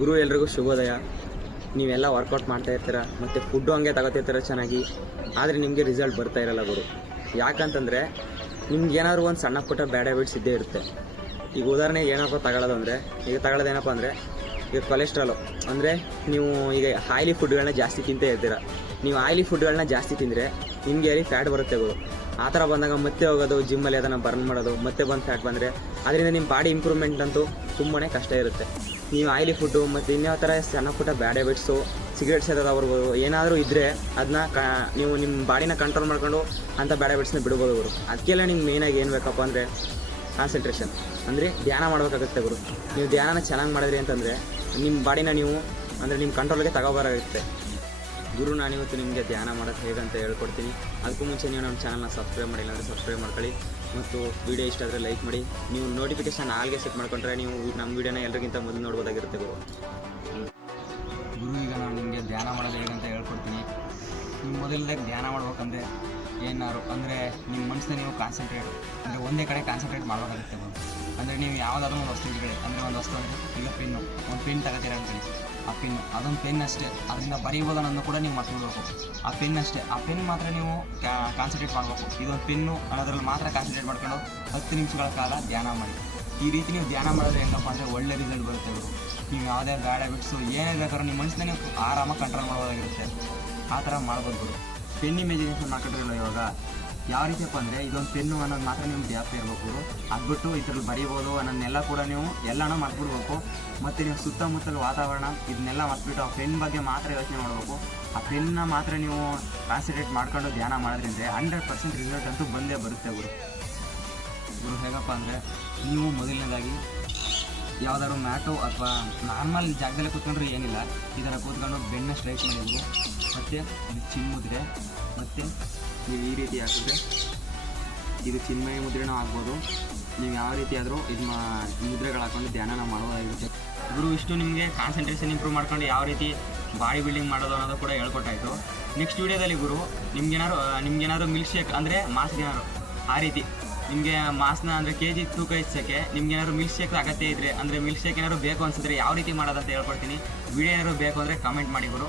ಗುರು ಎಲ್ರಿಗೂ ಶುಭೋದಯ. ನೀವೆಲ್ಲ ವರ್ಕೌಟ್ ಮಾಡ್ತಾ ಇರ್ತೀರ ಮತ್ತು ಫುಡ್ಡು ಹಂಗೆ ತಗೋತಿರ್ತೀರ ಚೆನ್ನಾಗಿ, ಆದರೆ ನಿಮಗೆ ರಿಸಲ್ಟ್ ಬರ್ತಾ ಇರಲ್ಲ ಗುರು. ಯಾಕಂತಂದರೆ ನಿಮ್ಗೆ ಏನಾದರೂ ಒಂದು ಸಣ್ಣ ಪುಟ್ಟ ಬ್ಯಾಡ್ ಹ್ಯಾಬಿಟ್ಸ್ ಇದ್ದೇ ಇರುತ್ತೆ. ಈಗ ಉದಾಹರಣೆಗೆ ಏನಪ್ಪ ತಗೊಳ್ಳೋದೇನಪ್ಪ ಅಂದರೆ ಈಗ ಕೊಲೆಸ್ಟ್ರಾಲು ಅಂದರೆ ನೀವು ಈಗ ಆಯ್ಲಿ ಫುಡ್ಗಳನ್ನ ಜಾಸ್ತಿ ತಿಂತೇ ಇರ್ತೀರ. ನೀವು ಆಯ್ಲಿ ಫುಡ್ಗಳನ್ನ ಜಾಸ್ತಿ ತಿಂದರೆ ನಿಮಗೆ ಅಲ್ಲಿ ಫ್ಯಾಟ್ ಬರುತ್ತೆ ಗುರು. ಆ ಥರ ಬಂದಾಗ ಮತ್ತೆ ಹೋಗೋದು ಜಿಮ್ಮಲ್ಲಿ ಅದನ್ನು ಬರ್ನ್ ಮಾಡೋದು, ಮತ್ತೆ ಬಂದು ಫ್ಯಾಟ್ ಬಂದರೆ ಅದರಿಂದ ನಿಮ್ಮ ಬಾಡಿ ಇಂಪ್ರೂವ್ಮೆಂಟ್ ಅಂತೂ ತುಂಬಾ ಕಷ್ಟ ಇರುತ್ತೆ. ನೀವು ಆಯ್ಲಿ ಫುಡ್ಡು ಮತ್ತು ಇನ್ಯಾವ ಥರ ಸಣ್ಣ ಪುಟ್ಟ ಬ್ಯಾಡ್ ಹ್ಯಾಬಿಟ್ಸು, ಸಿಗರೇಟ್ಸ್ ಅವ್ರಿಗೂ ಏನಾದರೂ ಇದ್ದರೆ ಅದನ್ನ ನೀವು ನಿಮ್ಮ ಬಾಡಿನ ಕಂಟ್ರೋಲ್ ಮಾಡ್ಕೊಂಡು ಅಂಥ ಬ್ಯಾಡ್ ಹ್ಯಾಬಿಟ್ಸ್ನ ಬಿಡ್ಬೋದು ಗುರು. ಅದಕ್ಕೆಲ್ಲ ನಿಮ್ಗೆ ಮೇಯ್ನಾಗಿ ಏನು ಬೇಕಪ್ಪ ಅಂದರೆ ಕಾನ್ಸಂಟ್ರೇಷನ್, ಅಂದರೆ ಧ್ಯಾನ ಮಾಡಬೇಕಾಗುತ್ತೆ ಗುರು. ನೀವು ಧ್ಯಾನನ ಚೆನ್ನಾಗಿ ಮಾಡಿದ್ರಿ ಅಂತಂದರೆ ನಿಮ್ಮ ಬಾಡಿನ ನೀವು ಅಂದರೆ ನಿಮ್ಮ ಕಂಟ್ರೋಲ್ಗೆ ತಗೋಬರಾಗುತ್ತೆ ಗುರು. ನಾನಿವತ್ತು ನಿಮಗೆ ಧ್ಯಾನ ಮಾಡೋದು ಹೇಗಂತ ಹೇಳ್ಕೊಡ್ತೀನಿ. ಅದಕ್ಕೂ ಮುಂಚೆ ನೀವು ನಮ್ಮ ಚಾನಲ್ನ ಸಬ್ಸ್ಕ್ರೈಬ್ ಮಾಡಿಲ್ಲ ಅಂದರೆ ಸಬ್ಸ್ಕ್ರೈಬ್ ಮಾಡ್ಕೊಳ್ಳಿ, ಮತ್ತು ವೀಡಿಯೋ ಇಷ್ಟ ಆದರೆ ಲೈಕ್ ಮಾಡಿ. ನೀವು ನೋಟಿಫಿಕೇಷನ್ ಆಲ್ಗೆ ಸೆಟ್ ಮಾಡ್ಕೊಂಡ್ರೆ ನೀವು ನಮ್ಮ ವೀಡಿಯೋನ ಎಲ್ಲರಿಗಿಂತ ಮೊದಲು ನೋಡ್ಬೋದಾಗಿರುತ್ತೆ ಗುರು. ಈಗ ನಾನು ನಿಮಗೆ ಧ್ಯಾನ ಮಾಡೋದು ಹೇಗಂತ ಹೇಳ್ಕೊಡ್ತೀನಿ. ನೀವು ಮೊದಲದಾಗಿ ಧ್ಯಾನ ಮಾಡ್ಬೇಕಂದ್ರೆ ಏನಾರು ಅಂದರೆ ನಿಮ್ಮ ಮನಸ್ಸನ್ನ ನೀವು ಕಾನ್ಸಂಟ್ರೇಟ್ ಅಂದರೆ ಒಂದೇ ಕಡೆ ಕಾನ್ಸಂಟ್ರೇಟ್ ಮಾಡಬೇಕಾಗುತ್ತೆ ಗುರು. ಅಂದರೆ ನೀವು ಯಾವುದಾದ್ರೂ ಒಂದು ವಸ್ತು ಕಡೆ ಅಂದರೆ ಒಂದು ವಸ್ತು ಅಂದರೆ ಈಗ ಒಂದು ಪೆನ್ ತಗೋತೀರ ಅಂತೇಳಿ, ಆ ಪೆನ್ನು ಅದೊಂದು ಪೆನ್ ಅಷ್ಟೇ, ಅದರಿಂದ ಬರೀಬೋದು ಅನ್ನೋದನ್ನು ಕೂಡ ನೀವು ಮರ್ತ್ಬಿಡ್ಬೇಕು. ಆ ಪೆನ್ ಅಷ್ಟೇ, ಆ ಪೆನ್ ಮಾತ್ರ ನೀವು ಕಾನ್ಸಂಟ್ರೇಟ್ ಮಾಡಬೇಕು. ಇದೊಂದು ಪೆನ್ನು ಅನ್ನೋದ್ರಲ್ಲಿ ಮಾತ್ರ ಕಾನ್ಸಂಟ್ರೇಟ್ ಮಾಡ್ಕೊಂಡು 10 ನಿಮಿಷಗಳ ಕಾಲ ಧ್ಯಾನ ಮಾಡಿ. ಈ ರೀತಿ ನೀವು ಧ್ಯಾನ ಮಾಡಿದ್ರೆ ಹೆಂಗಪ್ಪ ಅಂದರೆ ಒಳ್ಳೆ ರಿಸಲ್ಟ್ ಬರುತ್ತೆ ಗುರು. ನೀವು ಯಾವುದೇ ಬ್ಯಾಡ್ ಹ್ಯಾಬಿಟ್ಸು ಏನೇ ಬೇಕಾದ್ರೂ ನಿಮ್ಮ ಮನಸ್ಸನ್ನ ನೀವು ಆರಾಮಾಗಿ ಕಂಟ್ರೋಲ್ ಮಾಡೋದಾಗಿರುತ್ತೆ. ಆ ಥರ ಮಾಡ್ಬೋದು ಗುರು. ಪೆನ್ ಇಮೇಜಿನೇಷನ್ ಮಾಡ್ಕೊಂಡಿರಲ್ಲ ಇವಾಗ ಯಾವ ರೀತಿಯಪ್ಪ ಅಂದರೆ ಇದೊಂದು ಪೆನ್ನು ಅನ್ನೋದು ಮಾತ್ರ ನಿಮ್ಗೆ ಜಾಸ್ತಿ ಇರಬೇಕು. ಅದ್ಬಿಟ್ಟು ಇದ್ರಲ್ಲಿ ಬರೀಬೋದು ಅನ್ನೋದನ್ನೆಲ್ಲ ಕೂಡ ನೀವು ಎಲ್ಲನೂ ಮರ್ತ್ಬಿಡ್ಬೇಕು. ಮತ್ತು ನೀವು ಸುತ್ತಮುತ್ತಲ ವಾತಾವರಣ ಇದನ್ನೆಲ್ಲ ಮರ್ತ್ಬಿಟ್ಟು ಆ ಪೆನ್ ಬಗ್ಗೆ ಮಾತ್ರ ಯೋಚನೆ ಮಾಡಬೇಕು. ಆ ಪೆನ್ನ ಮಾತ್ರ ನೀವು ಕಾನ್ಸಂಟ್ರೇಟ್ ಮಾಡ್ಕೊಂಡು ಧ್ಯಾನ ಮಾಡೋದ್ರಿಂದ 100% ರಿಸಲ್ಟ್ ಅಂತೂ ಬಂದೇ ಬರುತ್ತೆ ಗುರು. ಹೇಗಪ್ಪ ಅಂದರೆ ನೀವು ಮೊದಲನೇದಾಗಿ ಯಾವುದಾದ್ರು ಮ್ಯಾಟು ಅಥವಾ ನಾರ್ಮಲ್ ಜಾಗದಲ್ಲೇ ಕೂತ್ಕೊಂಡ್ರೆ ಏನಿಲ್ಲ, ಈ ಥರ ಕೂತ್ಕೊಂಡು ಬೆನ್ನ ಸ್ಟ್ರೈಟ್ ಮಾಡಿದ್ರು, ಮತ್ತು ಚಿನ್ಮುದ್ರೆ, ಮತ್ತು ನೀವು ಈ ರೀತಿ ಹಾಕಿದ್ರೆ ಇದು ಚಿನ್ಮಯ ಮುದ್ರೆನೂ ಆಗ್ಬೋದು. ನೀವು ಯಾವ ರೀತಿ ಆದರೂ ಮುದ್ರೆಗಳು ಹಾಕ್ಕೊಂಡು ಧ್ಯಾನನ ಮಾಡೋದಾಗಿರುತ್ತೆ ಗುರು. ಇಷ್ಟು ನಿಮಗೆ ಕಾನ್ಸಂಟ್ರೇಷನ್ ಇಂಪ್ರೂವ್ ಮಾಡ್ಕೊಂಡು ಯಾವ ರೀತಿ ಬಾಡಿ ಬಿಲ್ಡಿಂಗ್ ಮಾಡೋದು ಅನ್ನೋದು ಕೂಡ ಹೇಳ್ಕೊಟ್ಟಾಯಿತು. ನೆಕ್ಸ್ಟ್ ವೀಡಿಯೋದಲ್ಲಿ ಗುರು ನಿಮ್ಗೇನಾದ್ರು ಮಿಲ್ಕ್ ಶೇಕ್ ಅಂದರೆ ಮಾಸ್ಗೇನಾದ್ರು ಆ ರೀತಿ ನಿಮಗೆ ಮಾಸ್ನ ಅಂದರೆ kg ತೂಕ ಹೆಚ್ಚೋಕ್ಕೆ ನಿಮ್ಗೇನಾದ್ರು ಮಿಲ್ಕ್ ಶೇಕ್ ಅಗತ್ಯ ಇದ್ದರೆ ಅಂದರೆ ಮಿಲ್ಕ್ ಶೇಕ್ ಏನಾದ್ರು ಬೇಕು ಅನಿಸಿದ್ರೆ ಯಾವ ರೀತಿ ಮಾಡೋದಂತ ಹೇಳ್ಕೊಡ್ತೀನಿ. ವಿಡಿಯೋ ಏನಾದ್ರು ಬೇಕು ಅಂದರೆ ಕಮೆಂಟ್ ಮಾಡಿ ಗುರು.